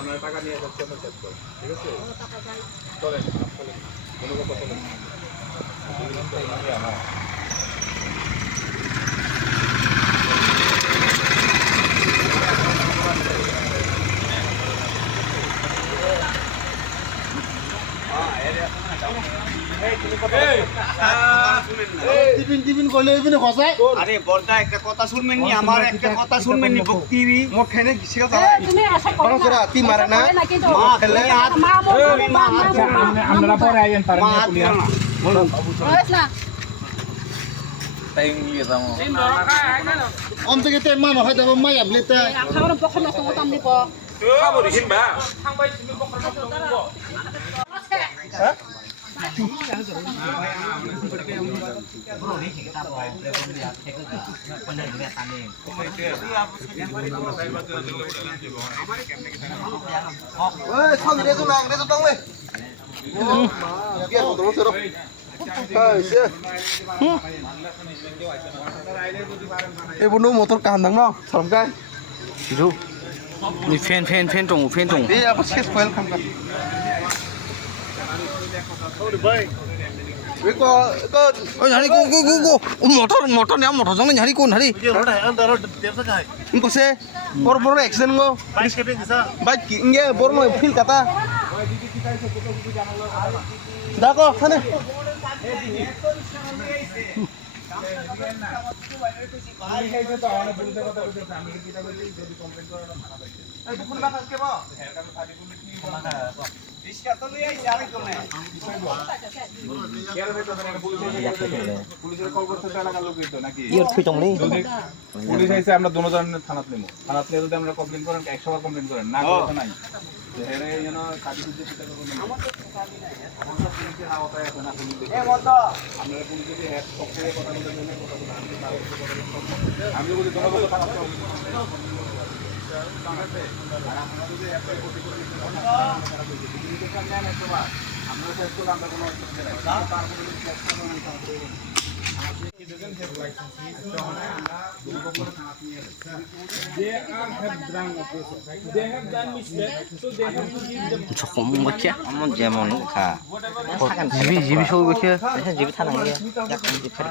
আপনারা টাকা নিয়ে যাচ্ছি আমরা চেক করব ঠিক আছে চলেন চলেন কোনো কথা চলেন টিফিন কইলে ইবিনে খসাই আরে বড়দা একটা কথা শুনবেন নি আমার একটা কথা শুনবেন নি ভক্তি মোর খাইনে শিকাল চালা তুমি আশা করো কোন তোরা তি মারে না মা খেলে হাত মা আপনারা পরে আইবেন পারেন মা হাত দিও না না টাইম নিয়ে যাবো অন্তকে তে মান হয় যাব মাই আমলেতে খাবার পক্ষে নষ্ট হতাম দিব খাবো দিন বা ওই খান রে তো না রে তো তাংলে কে তো সরো এই সে এই বনু মোটর কান্দাং না সরমকাই Itu, ni fan tong. এই আবার শেষ ফাইল খান কা ওই কো Oh, nyari go. Motor ni motor jangan nyari kon hari. ইনকো সে বড় বড় অ্যাক্সিডেন্ট গো বাইক কি ইঙ্গে বড় নয় ফিল কাটা দেখো খানে পুলিশের কল করতে তো এলাকার লোকই তো নাকি Iya, thui tong ni. Police এসে আমরা দুজন থানাত নেব থানাত নিয়ে যদি আমরা কমপ্লেন করেন 100 বার কমপ্লেন করেন না করতে নাই এরে যেন কাটি দিতে সেটা করবেন না আমরা পুলিশের আওতায় আছে না পুলিশ এ বড়দা আমরা পুলিশ যদি হ্যাঁ পক্ষে কথা বলতে দেন কথা বলতে আমি বলি তোমার কথা থানাত আর আমরা যদি একটা কোটি করে আমরা শেষ করলে আমরা কোনো অসুবিধা নেই তারপরে Jokom bakia, amon jamon ka. Jibi show bakia, jibi tanang dia. Yak jibi kari.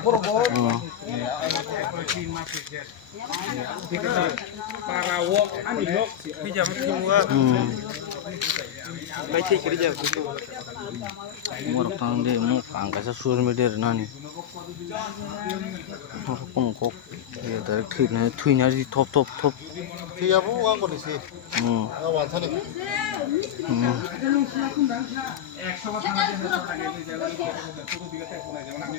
Murah tang dia, mu angkat social media nani. Kom kok, ya dari thui nari top. ঠিক আছে ওয়া করেছে ওয়া থানে 100 বার থানাতে টাকা দিলে ছোট দিকে ফোন যেমন আমি